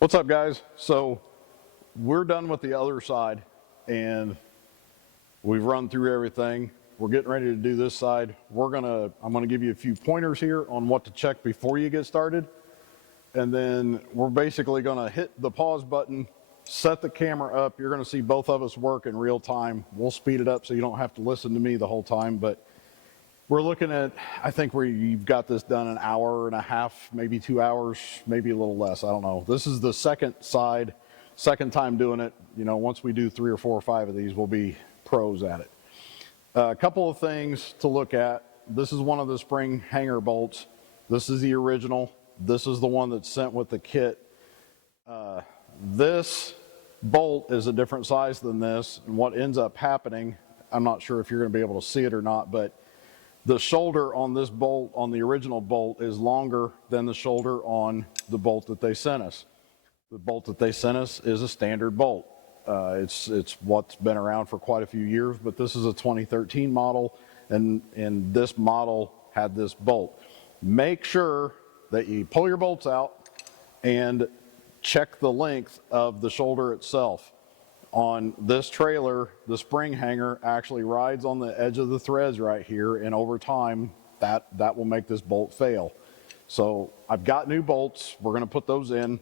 What's up, guys? So we're done with the other side and we've run through everything. We're getting ready to do this side. I'm gonna give you a few pointers here on what to check before you get started. And then we're basically gonna hit the pause button, set the camera up. You're gonna see both of us work in real time. We'll speed it up so you don't have to listen to me the whole time, but we're looking at, I think you've got this done an hour and a half, maybe 2 hours, maybe a little less, I don't know. This is the second side, second time doing it. You know, once we do 3 or 4 or 5 of these, we'll be pros at it. A couple of things to look at. This is one of the spring hanger bolts. This is the original. This is the one that's sent with the kit. This bolt is a different size than this, and what ends up happening, I'm not sure if you're going to be able to see it or not, but the shoulder on this bolt, on the original bolt, is longer than the shoulder on the bolt that they sent us. The bolt that they sent us is a standard bolt. It's what's been around for quite a few years, but this is a 2013 model, and this model had this bolt. Make sure that you pull your bolts out and check the length of the shoulder itself. On this trailer, the spring hanger actually rides on the edge of the threads right here, and over time that will make this bolt fail. So I've got new bolts. We're going to put those in.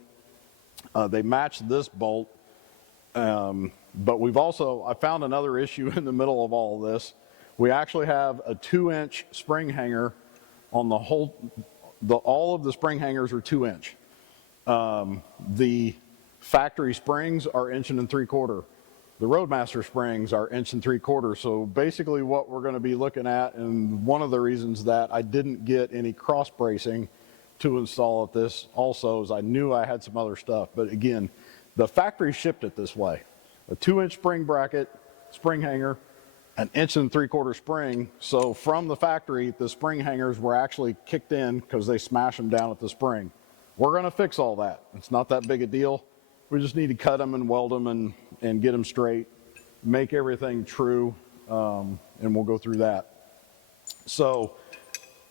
They match this bolt, but I found another issue in the middle of all of this. We actually have a 2-inch spring hanger on all of the spring hangers are 2-inch. The factory springs are 1 3/4 inches. The RoadMaster springs are 1 3/4 inches. So basically what we're going to be looking at, and one of the reasons that I didn't get any cross bracing to install at this also is I knew I had some other stuff. But again, the factory shipped it this way. A 2-inch spring bracket, spring hanger, an 1 3/4 inch spring. So from the factory, the spring hangers were actually kicked in because they smashed them down at the spring. We're going to fix all that. It's not that big a deal. We just need to cut them and weld them and get them straight, make everything true, and we'll go through that. So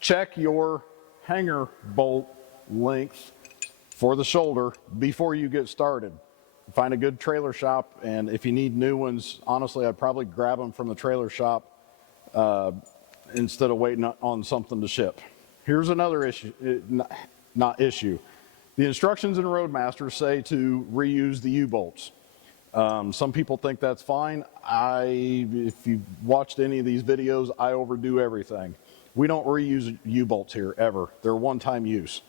check your hanger bolt length for the shoulder before you get started. Find a good trailer shop, and if you need new ones, honestly, I'd probably grab them from the trailer shop instead of waiting on something to ship. Here's another issue, not issue. The instructions in RoadMaster say to reuse the U-bolts. Some people think that's fine. If you've watched any of these videos, I overdo everything. We don't reuse U-bolts here, ever. They're one-time use.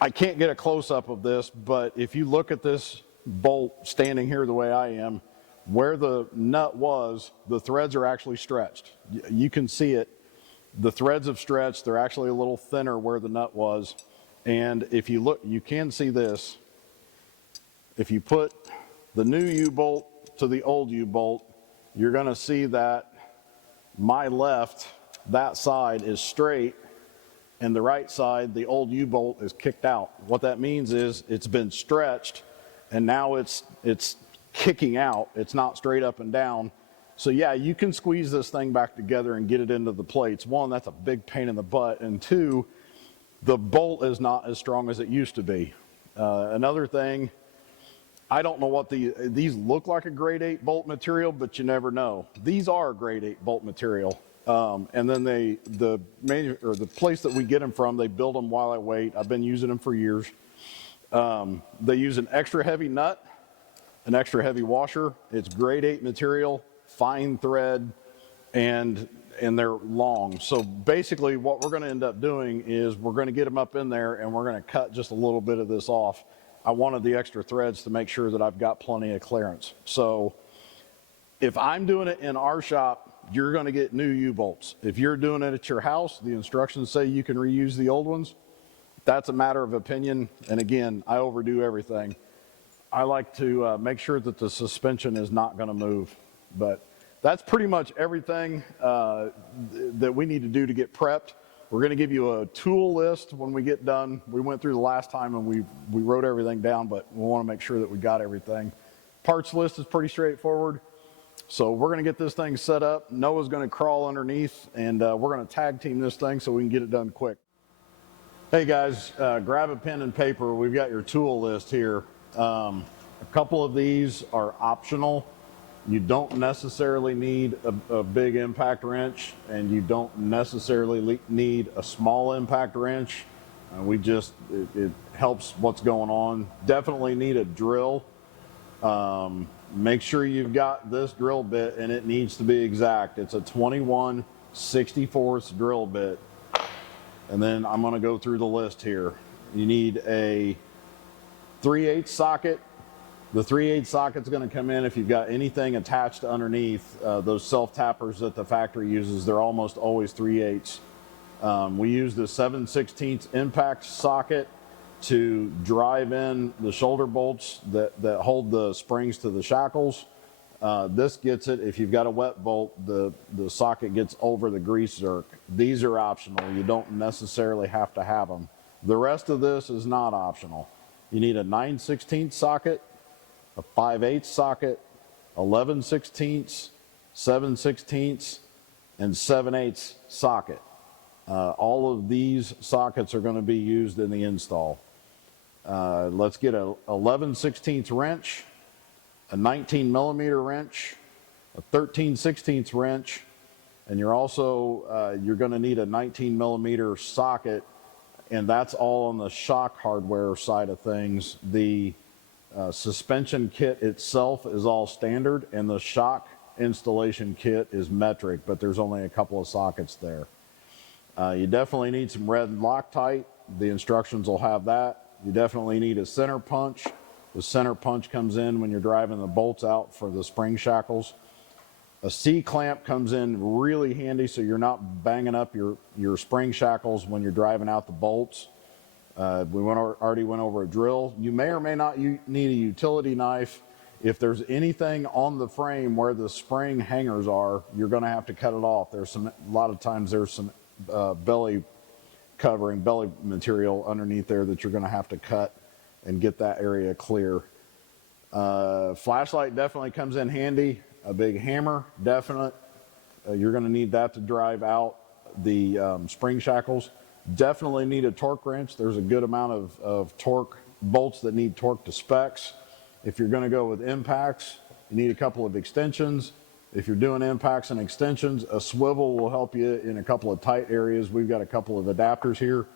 I can't get a close-up of this, but if you look at this bolt standing here the way I am, where the nut was, the threads are actually stretched. You can see it. The threads have stretched. They're actually a little thinner where the nut was. And if you look, you can see this. If you put the new U-bolt to the old U-bolt, you're going to see that my left, that side is straight, and the right side, the old U-bolt, is kicked out. What that means is it's been stretched, and now it's kicking out. It's not straight up and down. So yeah, you can squeeze this thing back together and get it into the plates. One, that's a big pain in the butt, and two, the bolt is not as strong as it used to be. Another thing, I don't know what these look like a grade 8 bolt material, but you never know. These are grade 8 bolt material. And then the place that we get them from, they build them while I wait. I've been using them for years. They use an extra heavy nut, an extra heavy washer. It's grade 8 material, fine thread, and they're long. So basically what we're going to end up doing is we're going to get them up in there and we're going to cut just a little bit of this off. I wanted the extra threads to make sure that I've got plenty of clearance. So if I'm doing it in our shop, you're going to get new U-bolts. If you're doing it at your house, the instructions say you can reuse the old ones. That's a matter of opinion. And again, I overdo everything. I like to make sure that the suspension is not going to move. But that's pretty much everything that we need to do to get prepped. We're going to give you a tool list when we get done. We went through the last time and we wrote everything down, but we want to make sure that we got everything. Parts list is pretty straightforward. So we're going to get this thing set up. Noah's going to crawl underneath, and we're going to tag team this thing so we can get it done quick. Hey guys, grab a pen and paper. We've got your tool list here. A couple of these are optional. You don't necessarily need a big impact wrench, and you don't necessarily need a small impact wrench. It helps what's going on. Definitely need a drill. Make sure you've got this drill bit, and it needs to be exact. It's a 21/64 drill bit. And then I'm going to go through the list here. You need a 3/8 socket. The 3/8 socket's going to come in if you've got anything attached underneath. Those self-tappers that the factory uses, they're almost always 3/8. We use the 7/16 impact socket to drive in the shoulder bolts that hold the springs to the shackles. This gets it. If you've got a wet bolt, the socket gets over the grease zerk. These are optional. You don't necessarily have to have them. The rest of this is not optional. You need a 9/16 socket, a 5/8 socket, 11/16, 7/16, and 7/8 socket. All of these sockets are going to be used in the install. Let's get a 11/16 wrench, a 19 millimeter wrench, a 13/16 wrench, and you're going to need a 19 millimeter socket, and that's all on the shock hardware side of things. The suspension kit itself is all standard, and the shock installation kit is metric, but there's only a couple of sockets there. You definitely need some red Loctite. The instructions will have that. You definitely need a center punch. The center punch comes in when you're driving the bolts out for the spring shackles. A C-clamp comes in really handy so you're not banging up your spring shackles when you're driving out the bolts. Already went over a drill. You may or may not need a utility knife. If there's anything on the frame where the spring hangers are, you're going to have to cut it off. A lot of times there's some belly material underneath there that you're going to have to cut and get that area clear. Flashlight definitely comes in handy. A big hammer, definite. You're going to need that to drive out the spring shackles. Definitely need a torque wrench. There's a good amount of torque bolts that need torque to specs. If you're going to go with impacts, you need a couple of extensions. If you're doing impacts and extensions, a swivel will help you in a couple of tight areas. We've got a couple of adapters here.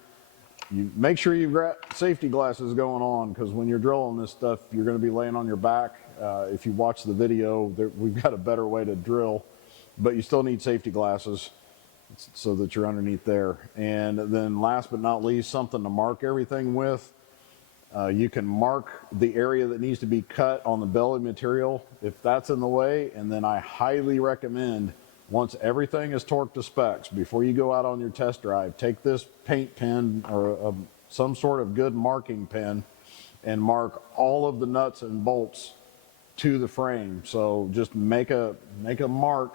You make sure you've got safety glasses going on, because when you're drilling this stuff, you're going to be laying on your back. If you watch the video, we've got a better way to drill, but you still need safety glasses so that you're underneath there. And then last but not least, something to mark everything with. You can mark the area that needs to be cut on the belly material if that's in the way. And then I highly recommend, once everything is torqued to specs, before you go out on your test drive, take this paint pen or some sort of good marking pen and mark all of the nuts and bolts to the frame. So just make a mark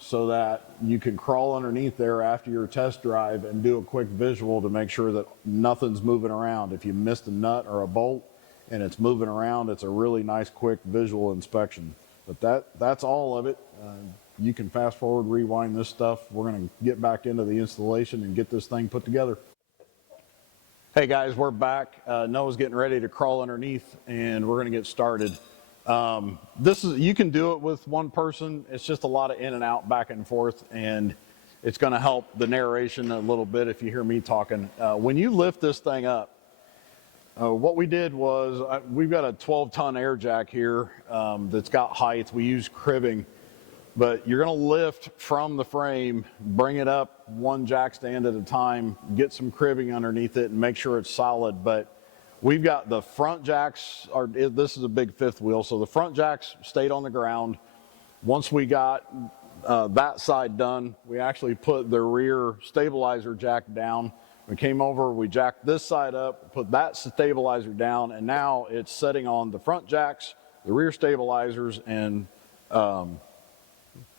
so that you can crawl underneath there after your test drive and do a quick visual to make sure that nothing's moving around. If you missed a nut or a bolt and it's moving around, it's a really nice quick visual inspection. But that's all of it. You can fast forward, rewind this stuff. We're going to get back into the installation and get this thing put together. Hey guys, we're back. Noah's getting ready to crawl underneath, and we're going to get started. You can do it with one person. It's just a lot of in and out, back and forth, and it's going to help the narration a little bit if you hear me talking. When you lift this thing up, what we did was we've got a 12-ton air jack here that's got height. We use cribbing, but you're going to lift from the frame, bring it up one jack stand at a time, get some cribbing underneath it, and make sure it's solid. But we've got the front jacks, this is a big fifth wheel, so the front jacks stayed on the ground. Once we got that side done, we actually put the rear stabilizer jack down. We came over, we jacked this side up, put that stabilizer down, and now it's setting on the front jacks, the rear stabilizers, and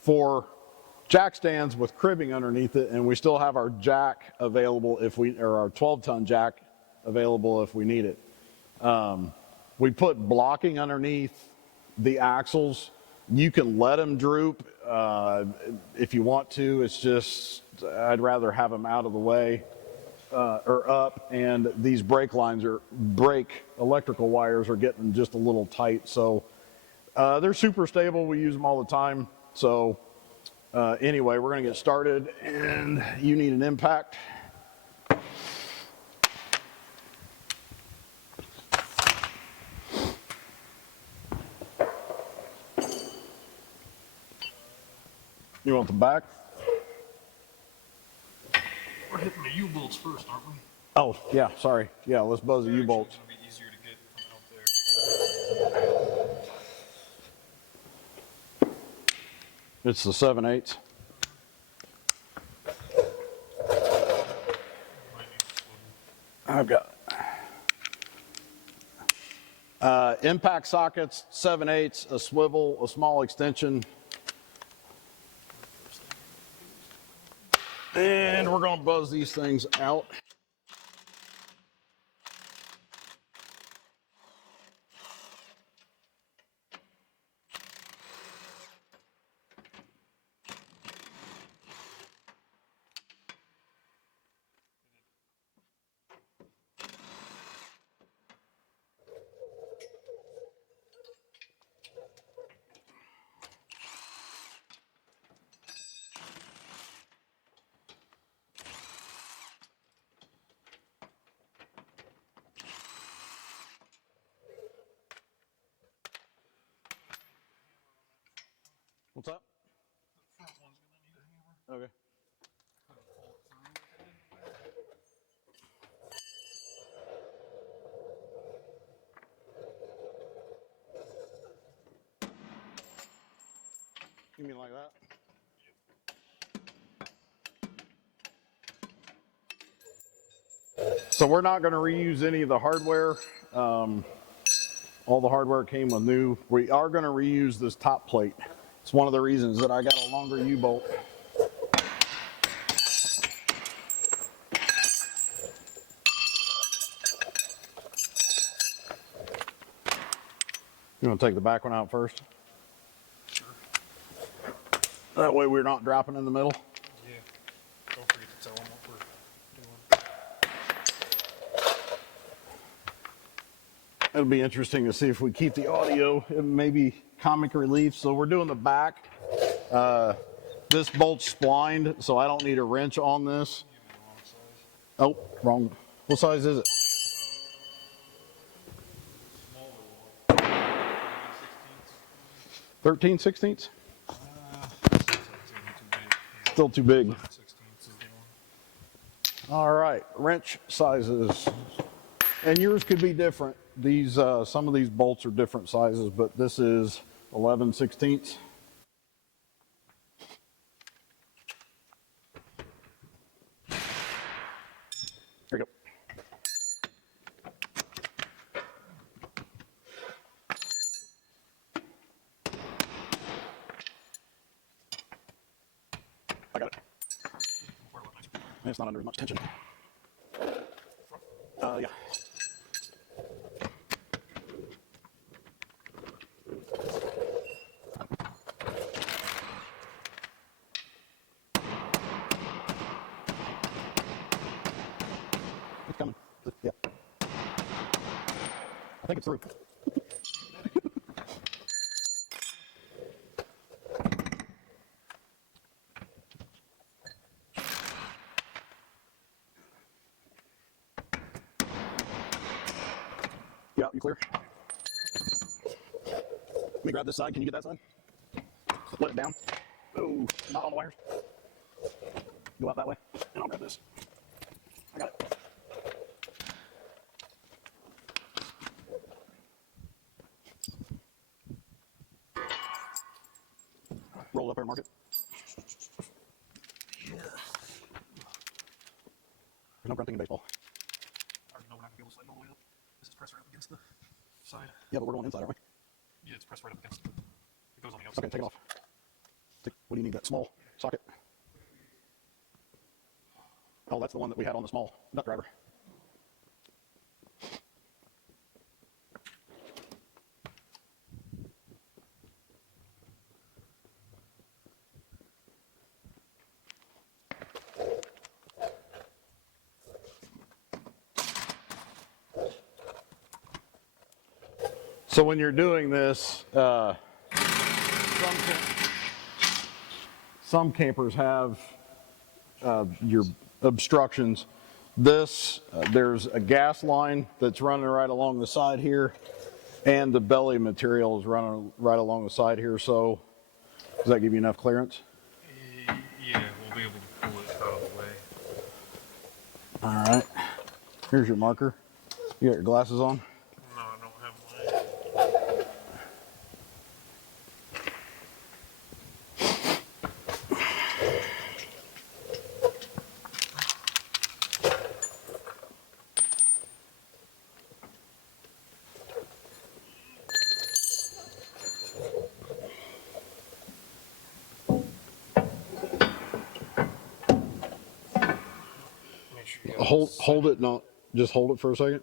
4 jack stands with cribbing underneath it, and we still have our jack available or our 12-ton jack available if we need it. We put blocking underneath the axles. You can let them droop if you want to. It's just, I'd rather have them out of the way. are up, and these brake electrical wires are getting just a little tight. So they're super stable. We use them all the time. So anyway, we're going to get started, and you need an impact. You want the back? We're hitting the U-bolts first, aren't we? Oh, yeah, sorry. Yeah, let's buzz the U-bolts. It's going to be easier to get from out there. It's the 7/8. I've got impact sockets, 7/8, a swivel, a small extension. And we're going to buzz these things out. What's up? The front one's going to need a hammer. Okay. You mean like that? So we're not going to reuse any of the hardware. All the hardware came with new. We are going to reuse this top plate. It's one of the reasons that I got a longer U-bolt. You want to take the back one out first? Sure. That way we're not dropping in the middle. Yeah. Don't forget to tell them what we're doing. It'll be interesting to see if we keep the audio. It may be comic relief. So we're doing the back. This bolt's splined, so I don't need a wrench on this. Oh, wrong. What size is it? Smaller one. 13/16? Still too big. 16ths is the one. All right, wrench sizes. And yours could be different. These, some of these bolts are different sizes, but this is 11/16. There you go. I got it. It's not under as much tension. Yeah. It's coming. Yeah. I think it's through. Yeah, you clear? Let me grab this side. Can you get that side? Let it down. Oh, not on the wires. Go out that way, and I'll grab this. I got it. Roll up there, mark it. There's no grunting in baseball. I already know we're not going to be able to slide it all the way up. This is pressed right up against the side. Yeah, but we're going inside, aren't we? Yeah, it's pressed right up against the... It goes on the outside. Okay, take it off. What do you need, that small socket? Oh, that's the one that we had on the small nut driver. So when you're doing this, some campers have your obstructions. This, there's a gas line that's running right along the side here, and the belly material is running right along the side here. So does that give you enough clearance? Yeah, we'll be able to pull it out of the way. All right. Here's your marker. You got your glasses on? No, I don't have mine. Make sure you have Hold it, not just hold it for a second.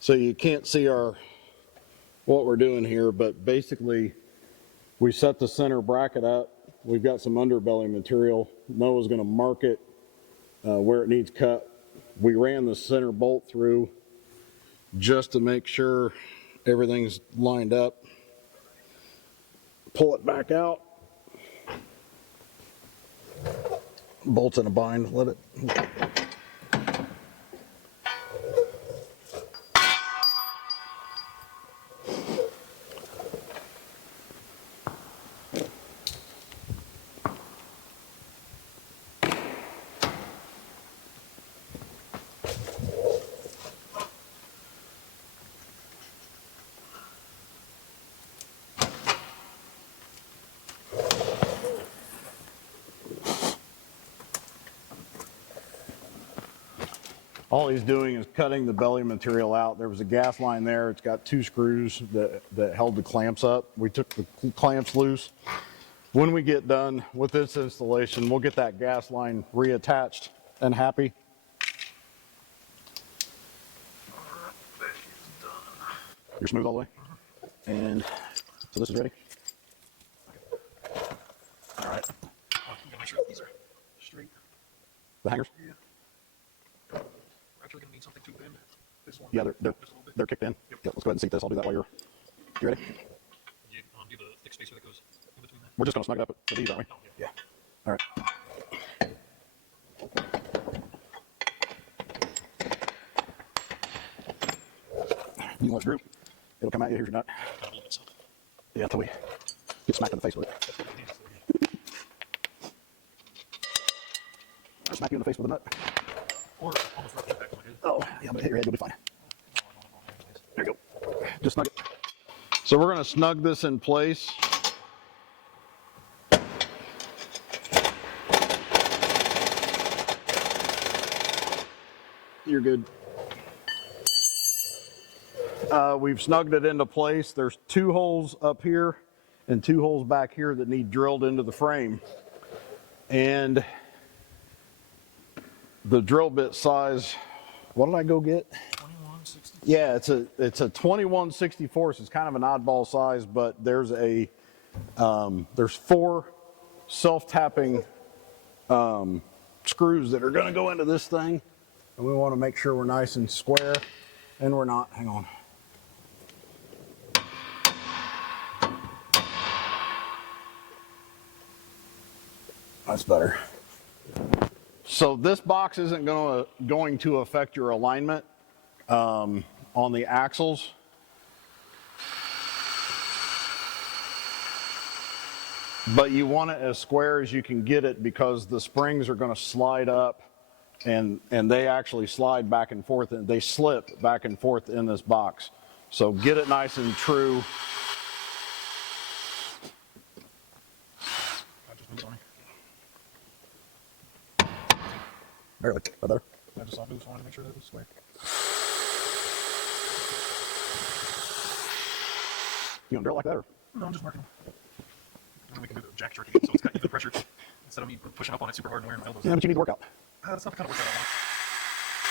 So you can't see what we're doing here, but basically we set the center bracket up. We've got some underbelly material. Noah's going to mark it where it needs cut. We ran the center bolt through just to make sure everything's lined up. Pull it back out. Bolt's in a bind. Let it. All he's doing is cutting the belly material out. There was a gas line there. It's got two screws that held the clamps up. We took the clamps loose. When we get done with this installation, we'll get that gas line reattached and happy. that is done. You're smooth all the way? And so this is ready? All right. Oh, you gotta make sure these are straight. The hangers? Yeah. We're actually gonna need something to bend this one. Yeah, just a little bit. they're kicked in. Yep. Yeah, let's go ahead and seat this. I'll do that while you ready? You do the thick spacer that goes in between that. We're just gonna snug it up with these, aren't we? Oh, yeah. All right. You want to screw? It'll come out. Here's your nut. Yeah, until we get smacked in the face with it. I'll smack you in the face with a nut. Or almost rough it back on my head. Oh, yeah, but hit your head, you'll be fine. There you go. Just snug it. So we're going to snug this in place. You're good. We've snugged it into place. There's 2 holes up here and 2 holes back here that need drilled into the frame. And the drill bit size, what did I go get? 2160. Yeah, it's a 21/64. It's kind of an oddball size, but there's there's 4 self-tapping screws that are going to go into this thing, and we want to make sure we're nice and square, and we're not. Hang on. That's better. So this box isn't going to affect your alignment on the axles. But you want it as square as you can get it because the springs are going to slide up and they actually slide back and forth and they slip back and forth in this box. So get it nice and true. I just moved on. Barely, but there. I just wanted to make sure that it was square. You want to drill like that or? No, I'm just marking them. And then we can do the jack jerking so it's got even pressure instead of me pushing up on it super hard and wearing my elbows. Yeah, but you need to work out. That's not the kind of workout I want.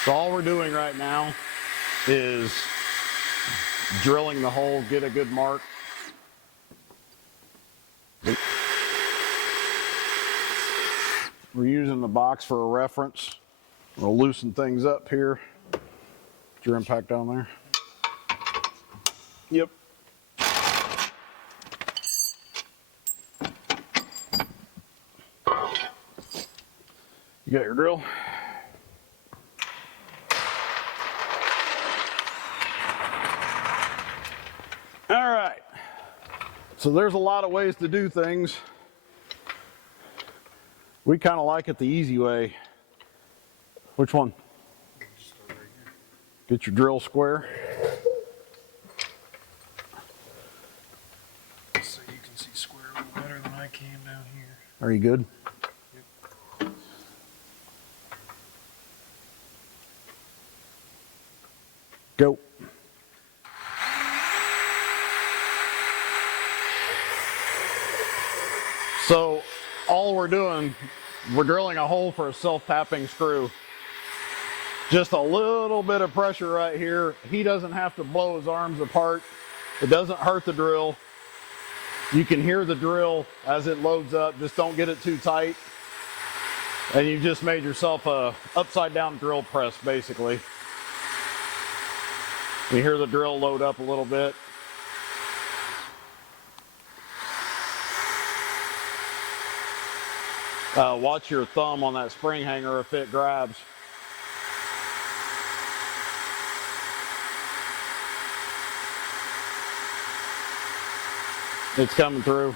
So all we're doing right now is drilling the hole, get a good mark. we're using the box for a reference. We'll loosen things up here. Put your impact down there. Yep. You got your drill? All right. So there's a lot of ways to do things. We kind of like it the easy way. Which one? Get your drill square. So you can see square a little better than I can down here. Are you good? Go. So all we're doing, we're drilling a hole for a self-tapping screw. Just a little bit of pressure right here. He doesn't have to blow his arms apart. It doesn't hurt the drill. You can hear the drill as it loads up. Just don't get it too tight. And you've just made yourself a upside down drill press, basically. You hear the drill load up a little bit. Watch your thumb on that spring hanger if it grabs. It's coming through.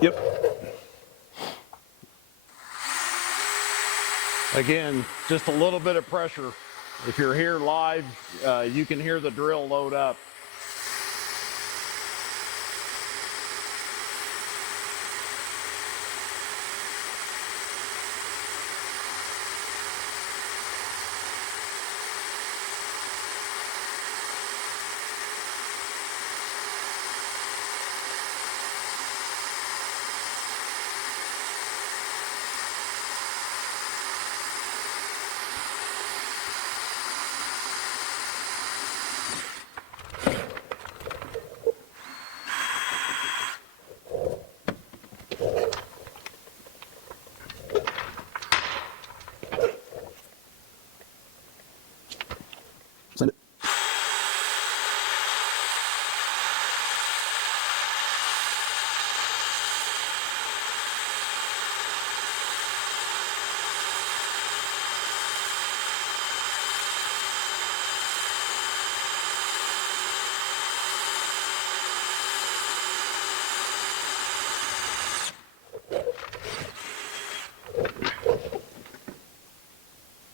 Yep. Again, just a little bit of pressure. If you're here live, you can hear the drill load up. Send it.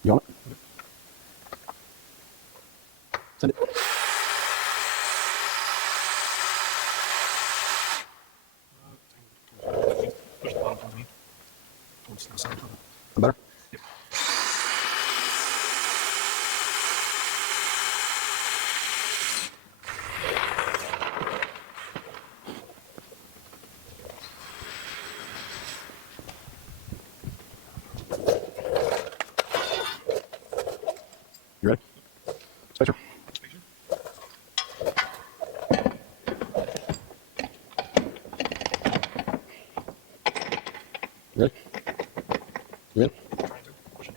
You on it? Send it. Push the bottom from me. Towards the side. Better? Yep. You ready? Spacer. You ready? You in? Trying to push it.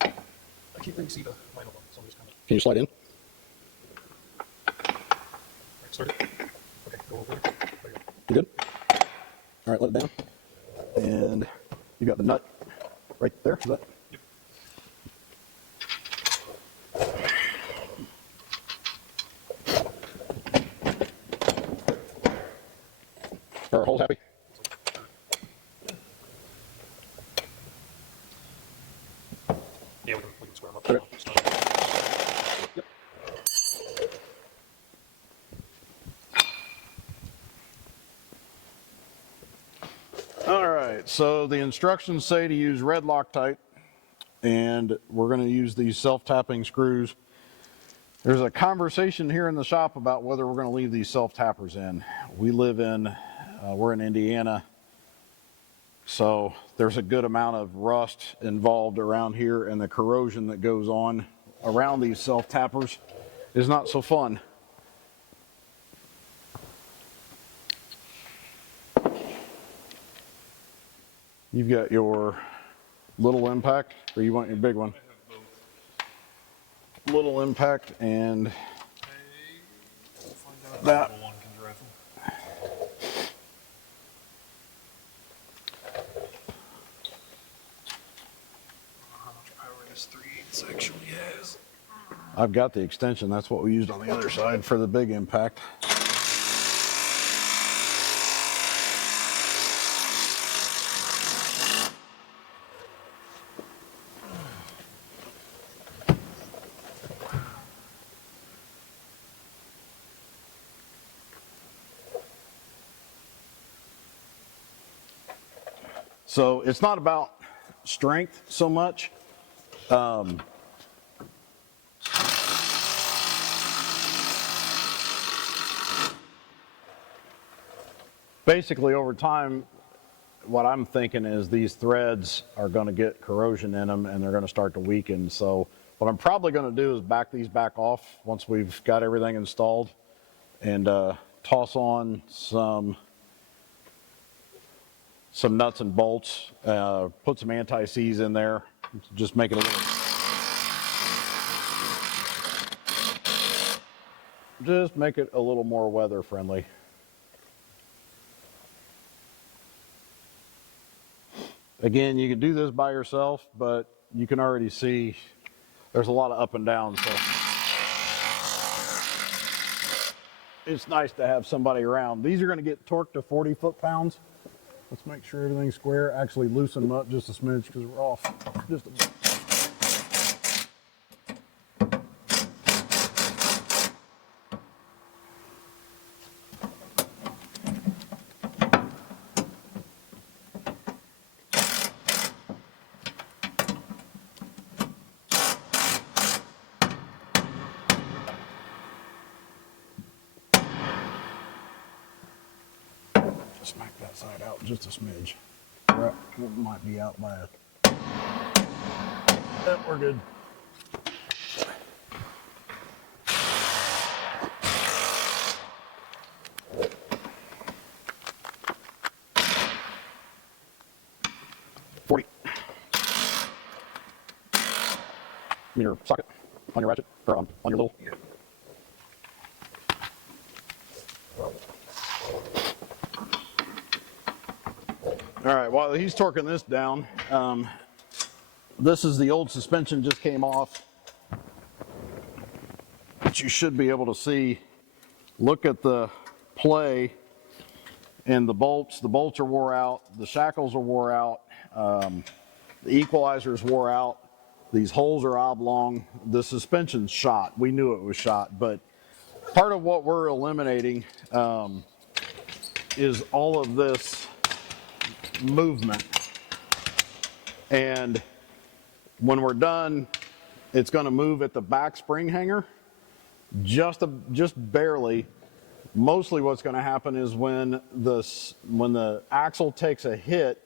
I can't really see the vinyl button, so I'm just kind of. Can you slide in? Right, start it. Okay, go over there. There you go. You good? All right, let it down. And you got the nut right there. Is that? Yep. Are our holes happy? Yeah, we can square them up. Okay. Yep. All right. right, so the instructions say to use red Loctite, and we're going to use these self-tapping screws. There's a conversation here in the shop about whether we're going to leave these self-tappers in. We're in Indiana, so there's a good amount of rust involved around here, and the corrosion that goes on around these self-tappers is not so fun. You've got your little impact, or you want your big one? I have both. Little impact and We'll find out if that. the little one can drive them. I don't know how much power this 3/8 actually has. I've got the extension. That's what we used on the other side for the big impact. So it's not about strength so much. Basically, over time, what I'm thinking is these threads are going to get corrosion in them and they're going to start to weaken. So what I'm probably going to do is back these back off once we've got everything installed, and toss on some nuts and bolts, put some anti-seize in there, just make it a little more weather friendly. Again, you can do this by yourself, but you can already see there's a lot of up and down, so it's nice to have somebody around. These are going to get torqued to 40 foot-pounds. Let's make sure everything's square. Actually loosen them up just a smidge because we're off just a bit. Smack that side out just a smidge. It might be out by a... Yep, we're good. Your socket on your ratchet, or on your little. Yeah. All right, while he's torquing this down, this is the old suspension, just came off, but you should be able to see. Look at the play and the bolts. The bolts are wore out, the shackles are wore out, the equalizer's wore out. These holes are oblong. The suspension's shot. We knew it was shot, but part of what we're eliminating is all of this movement. And when we're done, it's going to move at the back spring hanger, just barely. Mostly what's going to happen is when the axle takes a hit,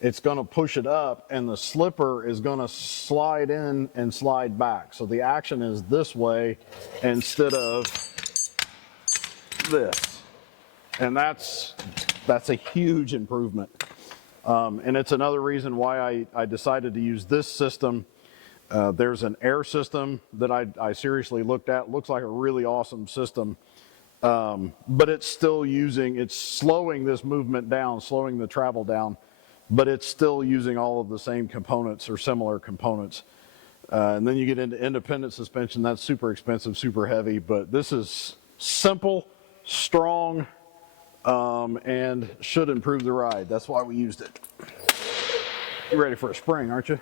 it's going to push it up, and the slipper is going to slide in and slide back. So the action is this way instead of this. And that's a huge improvement. And it's another reason why I decided to use this system. There's an air system that I seriously looked at. Looks like a really awesome system. But it's slowing this movement down, slowing the travel down, but it's still using all of the same components or similar components. And then you get into independent suspension. That's super expensive, super heavy, but this is simple, strong, and should improve the ride. That's why we used it. You're ready for a spring, aren't you?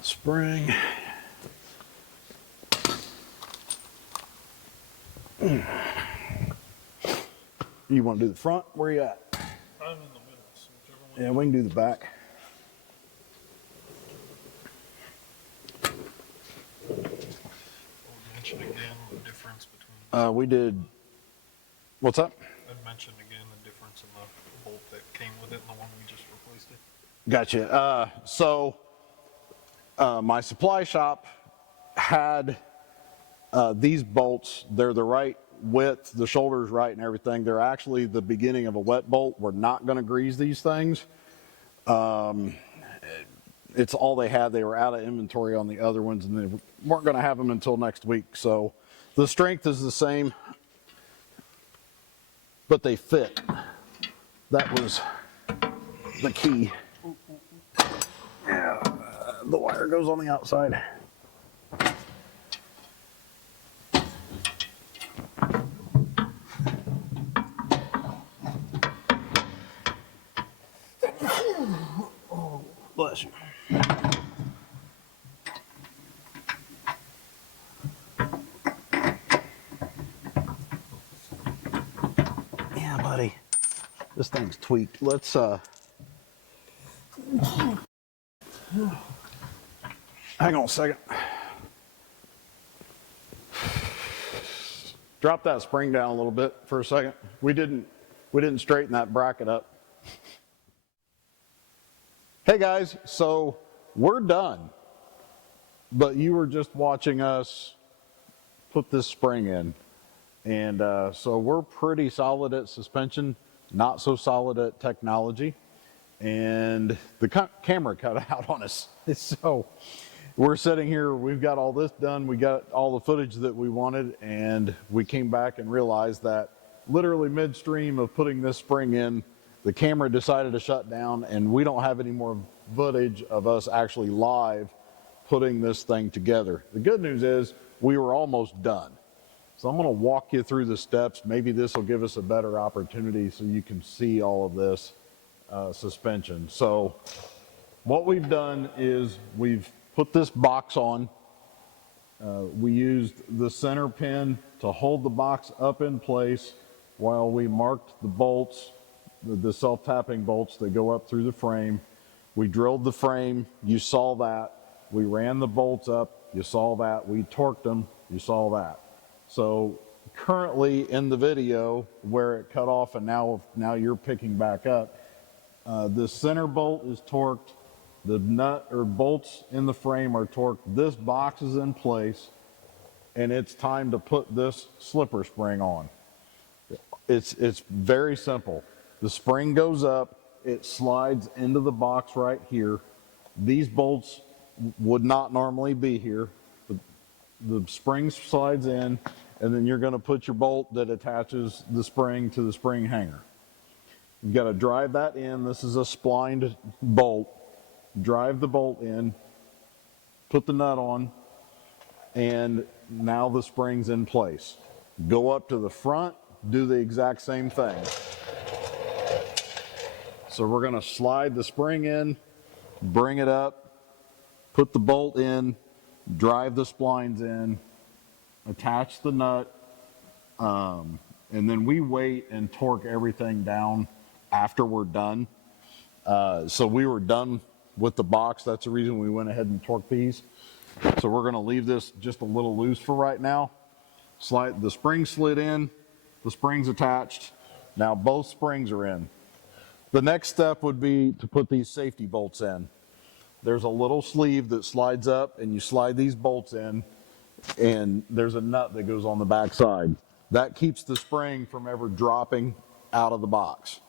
Spring. You want to do the front? Where you at? I'm in the middle, so whichever one. Yeah, we can do the back. I'll mention again the difference between. We did, what's that? I'd mention again the difference in the bolt that came with it and the one we just replaced it. Gotcha. My supply shop had these bolts. They're the right width, the shoulder's right and everything. They're actually the beginning of a wet bolt. We're not going to grease these things. It's all they had. They were out of inventory on the other ones, and they weren't going to have them until next week. So the strength is the same, but they fit. That was the key. Yeah, the wire goes on the outside. Oh, bless you. Yeah, buddy. This thing's tweaked. Let's hang on a second. Drop that spring down a little bit for a second. We didn't straighten that bracket up. Hey guys, so we're done. But you were just watching us put this spring in. And so we're pretty solid at suspension, not so solid at technology. And the camera cut out on us. So we're sitting here, we've got all this done, we got all the footage that we wanted, and we came back and realized that literally midstream of putting this spring in, the camera decided to shut down, and we don't have any more footage of us actually live putting this thing together. The good news is we were almost done. So I'm going to walk you through the steps. Maybe this will give us a better opportunity so you can see all of this suspension. So what we've done is we've put this box on. We used the center pin to hold the box up in place while we marked the bolts, the self-tapping bolts that go up through the frame. We drilled the frame, you saw that. We ran the bolts up, you saw that. We torqued them, you saw that. So currently in the video where it cut off and now you're picking back up, the center bolt is torqued, the nut or bolts in the frame are torqued, this box is in place, and it's time to put this slipper spring on. It's very simple. The spring goes up, it slides into the box right here. These bolts would not normally be here. The spring slides in, and then you're going to put your bolt that attaches the spring to the spring hanger. You've got to drive that in. This is a splined bolt. Drive the bolt in, put the nut on, and now the spring's in place. Go up to the front, do the exact same thing. So we're going to slide the spring in, bring it up, put the bolt in, drive the splines in, attach the nut, and then we wait and torque everything down after we're done. So we were done with the box. That's the reason we went ahead and torqued these. So we're going to leave this just a little loose for right now. Slide the spring slid in, the spring's attached. Now both springs are in. The next step would be to put these safety bolts in. There's a little sleeve that slides up, and you slide these bolts in, and there's a nut that goes on the back side. That keeps the spring from ever dropping out of the box.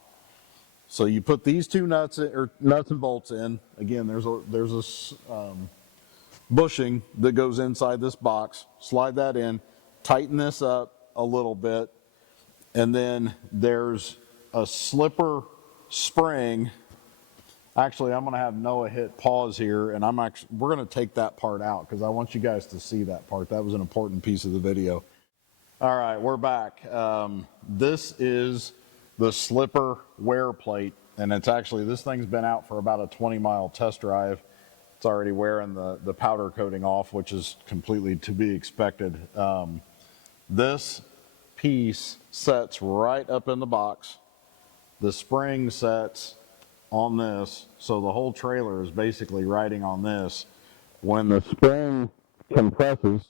So you put these two nuts and bolts in. Again, there's a bushing that goes inside this box. Slide that in, tighten this up a little bit, and then there's a slipper spring. Actually, I'm going to have Noah hit pause here, and we're going to take that part out because I want you guys to see that part. That was an important piece of the video. All right, we're back. This is the slipper wear plate, and this thing's been out for about a 20-mile test drive. It's already wearing the powder coating off, which is completely to be expected. This piece sets right up in the box. The spring sets on this, so the whole trailer is basically riding on this. When the spring compresses,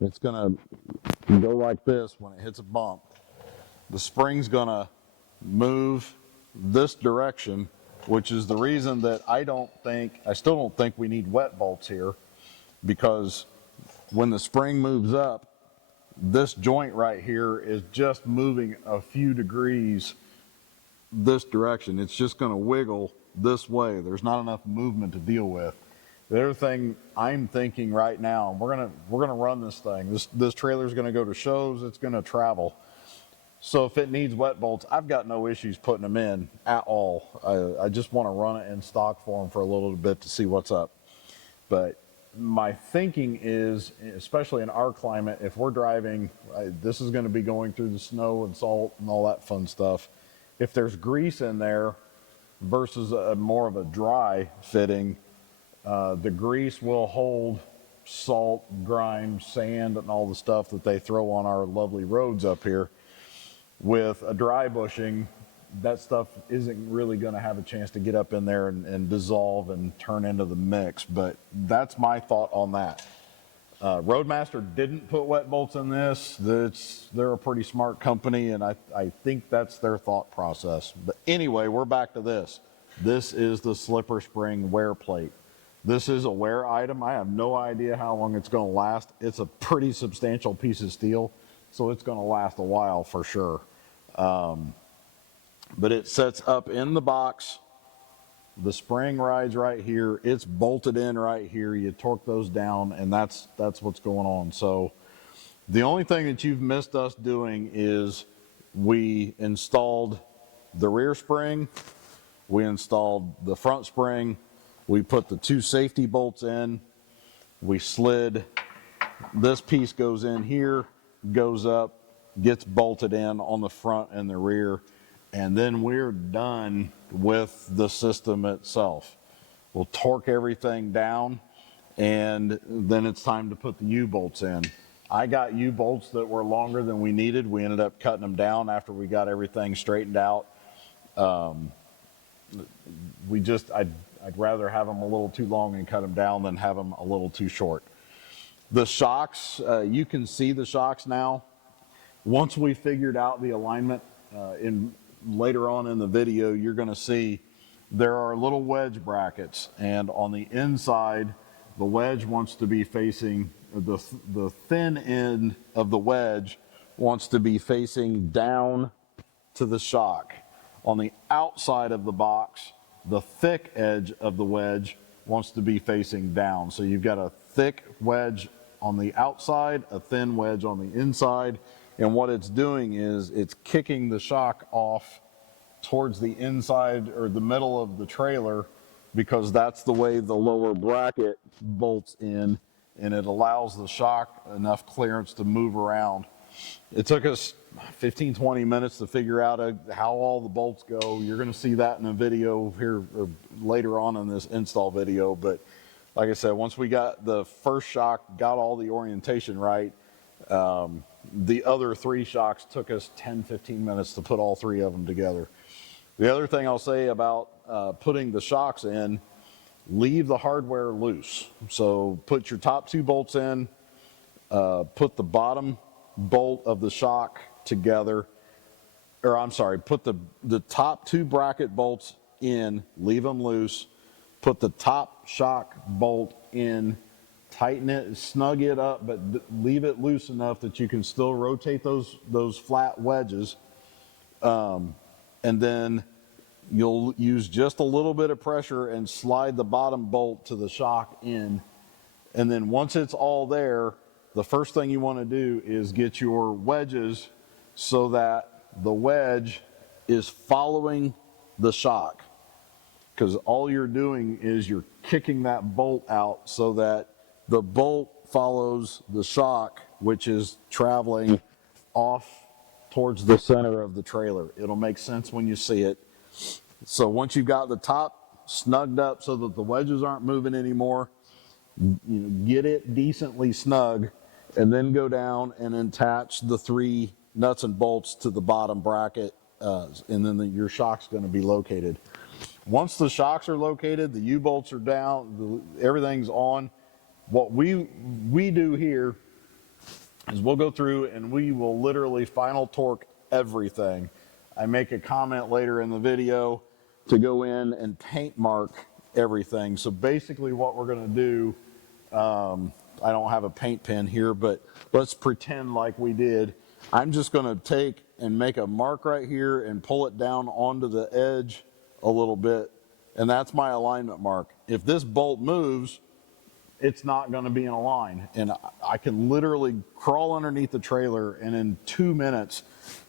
it's gonna go like this when it hits a bump. The spring's gonna move this direction, which is the reason that I still don't think we need wet bolts here, because when the spring moves up, this joint right here is just moving a few degrees this direction. It's just going to wiggle this way. There's not enough movement to deal with. The other thing I'm thinking right now, we're gonna run this thing. This trailer's going to go to shows. It's going to travel. So if it needs wet bolts, I've got no issues putting them in at all. I just want to run it in stock form for a little bit to see what's up. But my thinking is, especially in our climate, if we're driving, this is going to be going through the snow and salt and all that fun stuff. If there's grease in there versus more of a dry fitting, the grease will hold salt, grime, sand, and all the stuff that they throw on our lovely roads up here. With a dry bushing, that stuff isn't really going to have a chance to get up in there and dissolve and turn into the mix. But that's my thought on that. RoadMaster didn't put wet bolts in this. They're a pretty smart company, and I think that's their thought process. But anyway, we're back to this. This is the slipper spring wear plate. This is a wear item. I have no idea how long it's going to last. It's a pretty substantial piece of steel, so it's going to last a while for sure. But it sets up in the box. The spring rides right here. It's bolted in right here. You torque those down, and that's what's going on. So the only thing that you've missed us doing is we installed the rear spring, we installed the front spring, we put the 2 safety bolts in, we slid, this piece goes in here, goes up, gets bolted in on the front and the rear, and then we're done with the system itself. We'll torque everything down, and then it's time to put the U-bolts in. I got U-bolts that were longer than we needed. We ended up cutting them down after we got everything straightened out. I'd rather have them a little too long and cut them down than have them a little too short. The shocks, you can see the shocks now. Once we figured out the alignment, later on in the video, you're going to see there are little wedge brackets, and on the inside, the wedge wants to be facing, the thin end of the wedge wants to be facing down to the shock. On the outside of the box, the thick edge of the wedge wants to be facing down. So you've got a thick wedge on the outside, a thin wedge on the inside, and what it's doing is it's kicking the shock off towards the inside or the middle of the trailer, because that's the way the lower bracket bolts in, and it allows the shock enough clearance to move around. It took us 15-20 minutes to figure out how all the bolts go. You're going to see that in a video here or later on in this install video. But like I said, once we got the first shock, got all the orientation right, the other 3 shocks took us 10-15 minutes to put all 3 of them together. The other thing I'll say about putting the shocks in, leave the hardware loose. So put your top 2 bolts in, put the bottom bolt of the shock together, or I'm sorry, put the top 2 bracket bolts in, leave them loose, put the top shock bolt in, tighten it, snug it up, but leave it loose enough that you can still rotate those flat wedges, and then you'll use just a little bit of pressure and slide the bottom bolt to the shock in, and then once it's all there, the first thing you want to do is get your wedges so that the wedge is following the shock, because all you're doing is you're kicking that bolt out so that the bolt follows the shock, which is traveling off towards the center of the trailer. It'll make sense when you see it. So once you've got the top snugged up so that the wedges aren't moving anymore, get it decently snug, and then go down and attach the 3 nuts and bolts to the bottom bracket, and then your shock's going to be located. Once the shocks are located, the U-bolts are down, everything's on. What we do here is we'll go through and we will literally final torque everything. I make a comment later in the video to go in and paint mark everything. So basically what we're going to do, I don't have a paint pen here, but let's pretend like we did. I'm just going to take and make a mark right here and pull it down onto the edge a little bit, and that's my alignment mark. If this bolt moves, it's not going to be in a line, and I can literally crawl underneath the trailer and in 2 minutes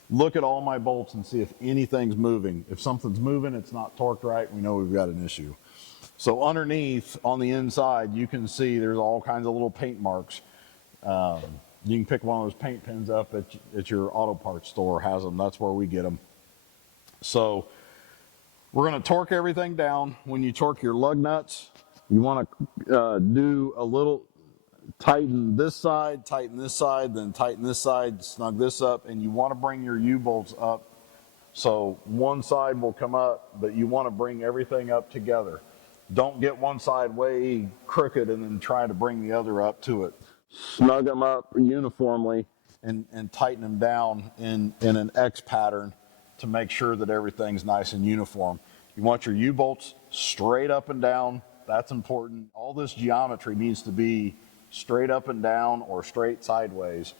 look at all my bolts and see if anything's moving. If something's moving, it's not torqued right, we know we've got an issue. So underneath on the inside, you can see there's all kinds of little paint marks. You can pick one of those paint pens up at your auto parts store, has them. That's where we get them. So we're going to torque everything down. When you torque your lug nuts, you want to do a little, tighten this side, then tighten this side, snug this up, and you want to bring your U-bolts up. So one side will come up, but you want to bring everything up together. Don't get one side way crooked and then try to bring the other up to it. Snug them up uniformly and tighten them down in an X pattern to make sure that everything's nice and uniform. You want your U-bolts straight up and down. That's important. All this geometry needs to be straight up and down or straight sideways.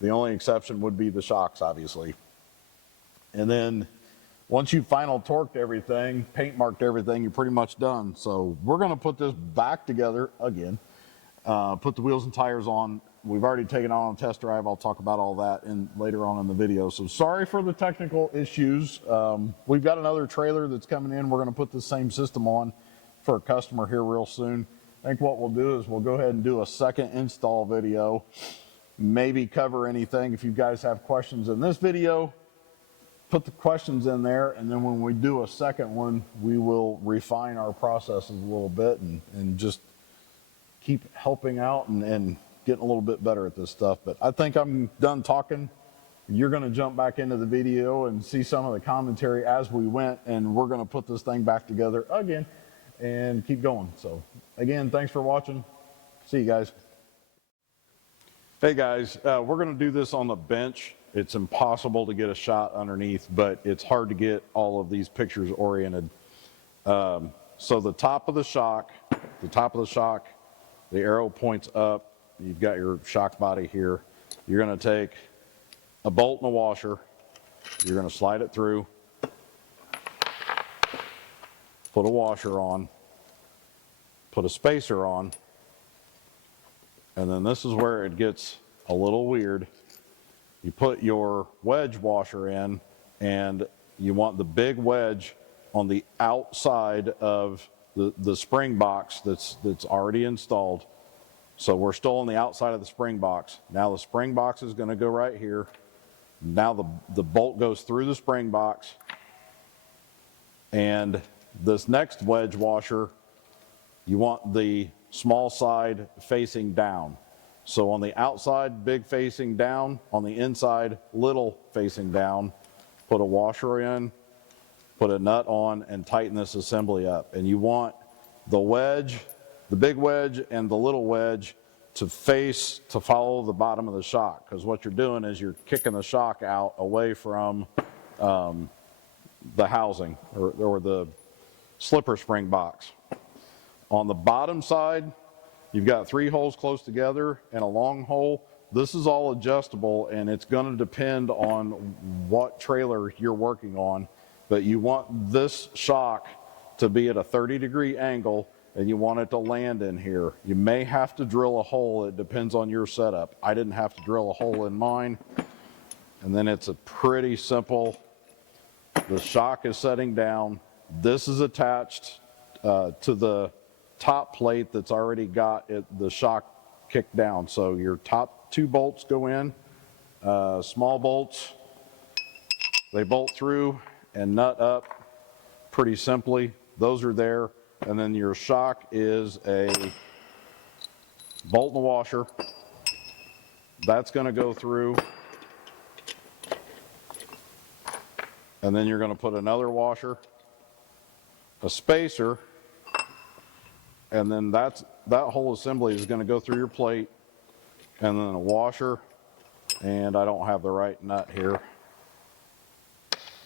The only exception would be the shocks, obviously. And then once you've final torqued everything, paint marked everything, you're pretty much done. So we're going to put this back together again, put the wheels and tires on. We've already taken on a test drive. I'll talk about all that later on in the video. So sorry for the technical issues. We've got another trailer that's coming in. We're going to put the same system on for a customer here real soon. I think what we'll do is we'll go ahead and do a second install video, maybe cover anything. If you guys have questions in this video, put the questions in there, and then when we do a second one, we will refine our processes a little bit and just keep helping out and getting a little bit better at this stuff. But I think I'm done talking. You're going to jump back into the video and see some of the commentary as we went, and we're going to put this thing back together again and keep going. So again, thanks for watching. See you guys. Hey guys, we're going to do this on the bench. It's impossible to get a shot underneath, but it's hard to get all of these pictures oriented. So the top of the shock, the arrow points up. You've got your shock body here. You're going to take a bolt and a washer. You're going to slide it through. Put a washer on. Put a spacer on. And then this is where it gets a little weird. You put your wedge washer in, and you want the big wedge on the outside of the spring box that's already installed. So we're still on the outside of the spring box. Now the spring box is going to go right here. Now the bolt goes through the spring box, and this next wedge washer, you want the small side facing down. So on the outside, big facing down. On the inside, little facing down. Put a washer in, put a nut on, and tighten this assembly up. And you want the wedge, the big wedge and the little wedge to follow the bottom of the shock. Because what you're doing is you're kicking the shock out away from the housing or the slipper spring box. On the bottom side, you've got 3 holes close together and a long hole. This is all adjustable, and it's going to depend on what trailer you're working on. But you want this shock to be at a 30-degree angle, and you want it to land in here. You may have to drill a hole. It depends on your setup. I didn't have to drill a hole in mine. And then it's a pretty simple. The shock is setting down. This is attached to the top plate that's already got the shock kicked down. So your top 2 bolts go in, small bolts, they bolt through and nut up pretty simply. Those are there. And then your shock is a bolt and a washer. That's going to go through. and then you're going to put another washer, a spacer, and then that whole assembly is going to go through your plate, and then a washer, and I don't have the right nut here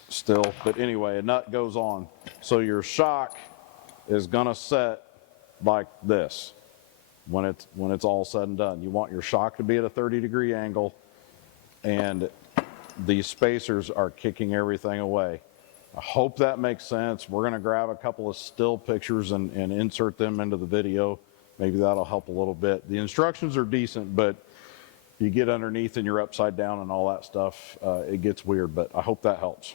still, but anyway, a nut goes on. So your shock is going to set like this when it's all said and done. You want your shock to be at a 30-degree angle, and these spacers are kicking everything away. I hope that makes sense. We're going to grab a couple of still pictures and insert them into the video. Maybe that'll help a little bit. The instructions are decent, but you get underneath and you're upside down and all that stuff. It gets weird, but I hope that helps.